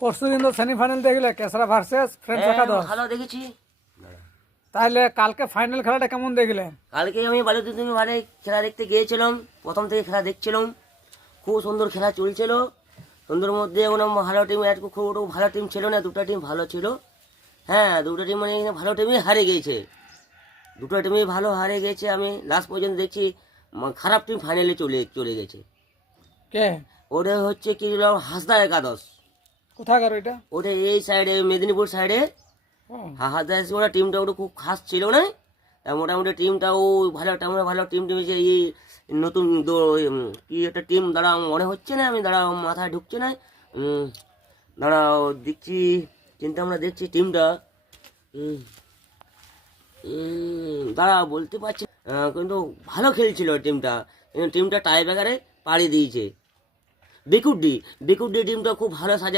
পরশুদিন তো সেমিফাইনাল দেখলে কেসরা ভার্সেস ফ্রেন্ডস একাদশ। ভালো দেখেছি। তাহলে কালকে ফাইনাল খেলাটা কেমন দেখলেন? কালকে আমি বালুদিন মাঠে খেলা দেখতে গিয়েছিলাম, প্রথম থেকে খেলা দেখছিলাম, খুব সুন্দর খেলা চলছিল। সুন্দর মধ্যে কোনো ভালো টিম খুব ভালো টিম ছিল না, দুটো টিম ভালো ছিল। হ্যাঁ, দুটো টিম মানে ভালো টিমই হারে গিয়েছে, দুটো টিমই ভালো হারে গেছে। আমি লাস্ট পর্যন্ত দেখছি খারাপ টিম ফাইনালে চলে গেছে। কে? ওটা হচ্ছে কি হাসদা একাদশ, কোথাকার ওইটা? ওটা এই সাইডে মেদিনীপুর সাইডে ও, হাসদা ওটা টিমটা ওটা খুব খাস ছিল না। তা মোটামুটি টিমটাও ভালো, তেমন ভালো টিম টিমেছে। এই নতুন কি একটা টিম দাঁড়া মনে হচ্ছে না, আমি দাঁড়া মাথায় ঢুকছে না। দাঁড়াও দেখছি, চিন্তা আমরা দেখছি টিমটা। দাঁড়া বলতে পারছি না, কিন্তু ভালো খেলছিল টিমটা। টিমটা টাই ব্রেকারে পাড়ি দিয়েছে। বেকুড্ডি টিমটা খুব ভালো সাজা